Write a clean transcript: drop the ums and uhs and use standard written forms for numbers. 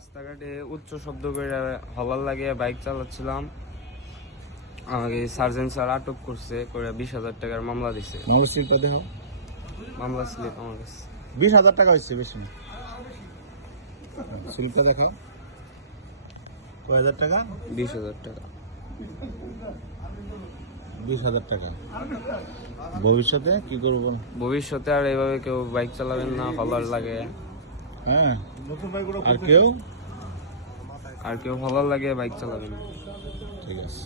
রাস্তাঘাটে উচ্চ শব্দ করে হলার লাগিয়ে বাইক চালাচ্ছিলাম, আমাকে সার্জেন্ট স্যার আটক করছে, করে 20,000 টাকার মামলা দিছে। মামলা স্লিপ আমার কাছে 20,000 টাকা হচ্ছে, বেশি না। স্লিপটা দেখা, কয় হাজার টাকা? 20,000 টাকা। 20,000 টাকা। ভবিষ্যতে কি করবো? ভবিষ্যতে আর এইভাবে কেউ বাইক চালাবেন না হলার লাগে। হ্যাঁ, আর কেউ হলার লাগে বাইক চালাবেন না। ঠিক আছে।